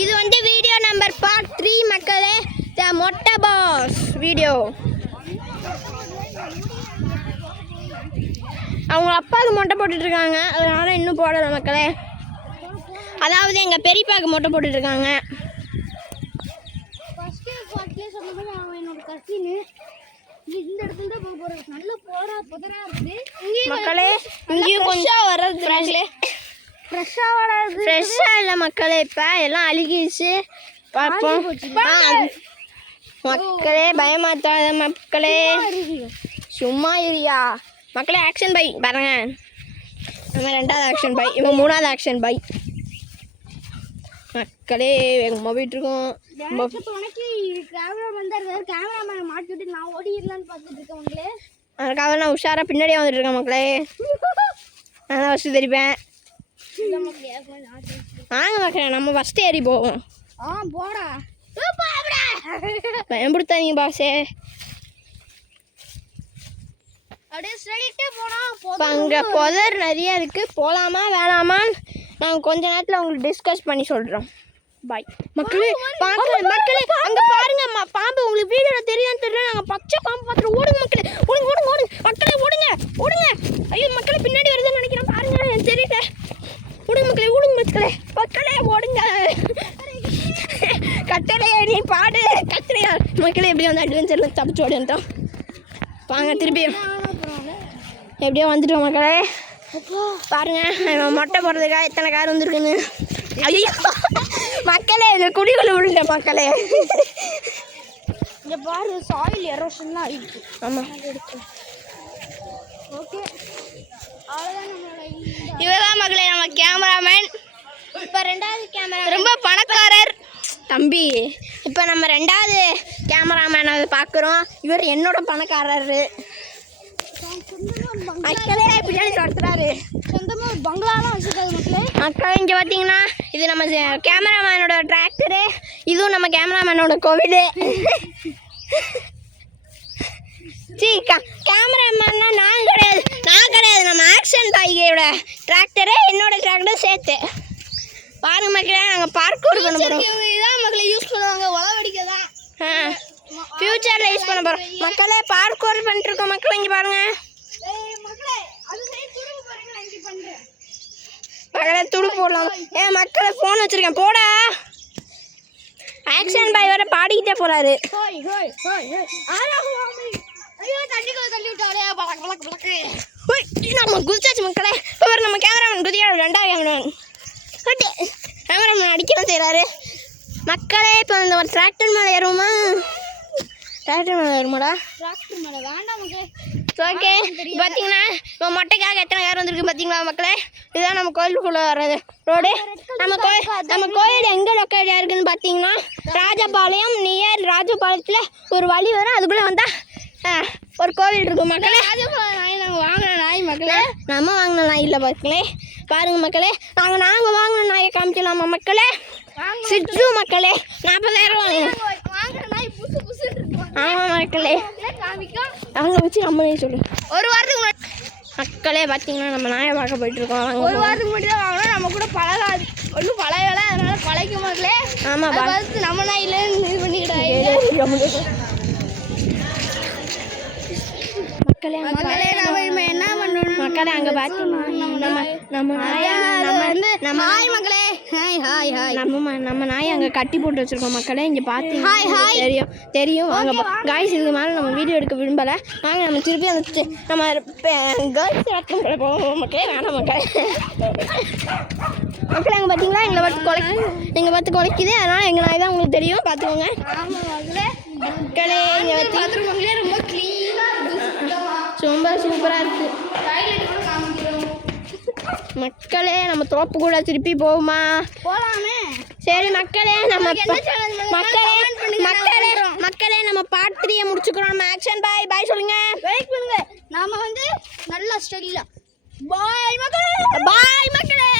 இது வந்து video number part 3 மக்களே. த மொட்டை பாஸ் வீடியோ. அவங்க அப்பாவுக்கு மொட்டை போட்டுட்ருக்காங்க, அதனால இன்னும் போடலை மக்களே. அதாவது எங்கள் பெரியப்பாவுக்கு மொட்டை போட்டுட்ருக்காங்க. மக்களே இங்கேயும் கொஞ்சம் வர்றது ஃப்ரெஷ்ஷாக இல்லை மக்களே. இப்போ எல்லாம் அழுகிடுச்சு. பார்ப்போம் மக்களே. பயமாத்தாத மக்களே, சும்மா இருயா மக்களே. ஆக்ஷன் பை பாருங்க, நம்ம 2வது ஆக்ஷன் பை, இவன் 3வது ஆக்ஷன் பை மக்களே. வேகமாக போயிட்டுருக்கோம். அதுக்காக நான் உஷாராக பின்னாடியே வந்துட்டு இருக்கேன் மக்களே. நான் தான் ஃபஸ்ட்டு தெரிப்பேன். வாங்க மக்களே, நம்ம ஃபஸ்ட்டு ஏறி போவோம். போடா பயன்படுத்தாதீங்க பாஸே. அங்கே புதர் நிறைய இருக்குது, போகலாமா வேணாமான்னு நாங்கள் கொஞ்ச நேரத்தில் உங்களுக்கு டிஸ்கஸ் பண்ணி சொல்கிறோம். பாய் மக்களே. மக்களே அங்கே பாருங்க பாம்பு. உங்களுக்கு வீடியோவில் தெரியாதுன்னு தெரியல, நாங்கள் பச்சை பாம்பு பார்த்துட்டு ஓடுங்க மக்களே. ஓடுங்க ஓடுங்க ஓடுங்க மக்களே, ஓடுங்க ஓடுங்க. ஐயோ மக்களே பின்னாடி வருதுன்னு நினைக்கிறேன், பாருங்க எனக்கு தெரியல. ஓடுங்க மக்களே, ஓடுங்க மக்களே. மக்களே ஓடுங்க. கட்டளையா நீ பாடு கட்டளையா மக்களே. எப்படியும் வந்து அட்வென்ச்சரில் தப்பிச்சு ஓடி வந்துட்டோம். வாங்க திருப்பியும் எப்படியோ வந்துட்டோம் மக்களே. பாருங்க மொட்டை போடுறதுக்காக எத்தனை கார் வந்துருக்குன்னு. ஐயோ மக்களே, இந்த குடிக்குள்ள விழுந்த மக்களே. இங்கே பாரு, சாயில் எரோஷன்லாம் ஆகிடுச்சு. ஆமாம் ஓகே, அவ்வளோதான் நம்மளோட. இவதான் மக்களே நம்ம கேமராமேன். இப்போ 2வது கேமரா ரொம்ப பணக்காரர் தம்பி. இப்போ நம்ம 2வது கேமராமேனை பார்க்குறோம். இவர் என்னோட பணக்காரர் மக்களே. பின்னாடி சொல்கிறாரு சொந்தமாக ஒரு பங்களாலாம் வச்சுருக்காரு மக்களே. மக்களே இங்கே பார்த்தீங்கன்னா இது நம்ம கேமராமேனோட டிராக்டரு, இதுவும் நம்ம கேமராமேனோட கோவிடு. கேமராமேன்னா நான் கிடையாது நம்ம ஆக்ஷன் பாய்கையோட டிராக்டரு, என்னோட டிராக்டர் சேர்த்து. பாருங்க மக்களே, நாங்கள் பார்க்கோர் பண்ண போகிறோம். இதான் மக்களே யூஸ் பண்ணுவாங்க, உழவடிக்க தான். ஃப்யூச்சரில் யூஸ் பண்ண போகிறோம் மக்களே. பார்க்கோர் பண்ணிட்டுருக்கோம் மக்களே. இங்கே பாருங்க மக்களே, துடு போடலாம். மக்களே ஃபோன் வச்சுருக்கேன் போடா. ஆக்ஷன் பாய் வர பாடிக்கிட்டே போகிறாரு. நம்ம குதிச்சாச்சு மக்களே. இப்போ நம்ம கேமராமேன் குதிக்காது, 2வது கேமராமேன் அடிக்கலாம் செய்கிறாரு மக்களே. இப்போ இந்த ஒரு டிராக்டர் மேலே ஏறுவோமா? டிராக்டர் மேலே ஏறுமாடா? டிராக்டர் மேலே வேண்டாம் மக்களே. ஓகே, பார்த்தீங்கன்னா இப்போ மொட்டைக்காக எத்தனை கார் வந்துருக்கு பார்த்தீங்களா மக்களே. இதுதான் நம்ம கோயிலுக்குள்ளே வர்றது ரோடு. நம்ம கோயில் எங்கே லொக்கேட்டாக இருக்குதுன்னு பார்த்தீங்கன்னா ராஜபாளையம். நியர் ராஜபாளையத்தில் ஒரு வழி வரும், அதுக்குள்ளே வந்தால் ஒரு கோவில் இருக்கும் மக்களே. ராஜபாளையம் நாய் நாங்கள் வாங்கின நாய் மக்களே. நம்ம வாங்கின நாய் இல்லை மக்களே. பாருங்கள் மக்களே, நாங்கள் வாங்கின நாயை காமிக்கலாமா மக்களே? சிட்ரு மக்களே, 40,000 வாங்கின நாய் புதுசு புதுசு. ஆமாம் மக்களே, அவங்க வச்சு நம்ம சொல்லு. ஒரு வாரத்துக்கு மக்களே பார்த்தீங்கன்னா நம்ம நாயை பார்க்க போயிட்டுருக்கோம். ஒரு வாரத்துக்கு முன்னாடி தான் வாங்கினா நம்ம கூட பழகாது, ஒன்றும் பழகலை, அதனால் பழக்க மக்களே. ஆமாம் பார்த்து நம்ம நாயில் இது பண்ணிக்கிட்டாங்க மக்களே. மக்களே நம்ம என்ன பண்ணணும் மக்களே? அங்கே பார்த்தீங்கன்னா நம்ம நாய் மக்களே. நம்ம நாயை அங்கே கட்டி போட்டு வச்சுருக்கோம் மக்களே. இங்கே பார்த்து தெரியும் வாங்க காய்ஸ். இதுக்கு மேலே நம்ம வீடியோ எடுக்க விரும்பலை. வாங்க நம்ம திருப்பி அந்த நம்ம கேர்ள்ஸ் ரத்தம் போவோம் மக்களே. வேணாம் மக்களே. மக்களே அங்கே பார்த்தீங்களா எங்களை பார்த்து குலைக்குது, அதனால் எங்கள் நாய் தான் உங்களுக்கு தெரியும், பார்த்துக்கோங்க மக்களே. இங்கே பார்த்துருக்கோங்களே ரொம்ப ரொம்ப சூப்பராக இருக்குது மக்களே. நம்ம தோப்பு கூட திருப்பி போகுமா? போகலாமே. சரி மக்களே, நம்ம மக்களே நம்ம பார்ட் 3 முடிச்சுக்கிறோம். நம்ம ஆக்ஷன் பாய் சொல்லுங்க. வெயிட் பண்ணுங்க, நாம வந்து நல்ல ஸ்டைலில் பாய் மக்களே.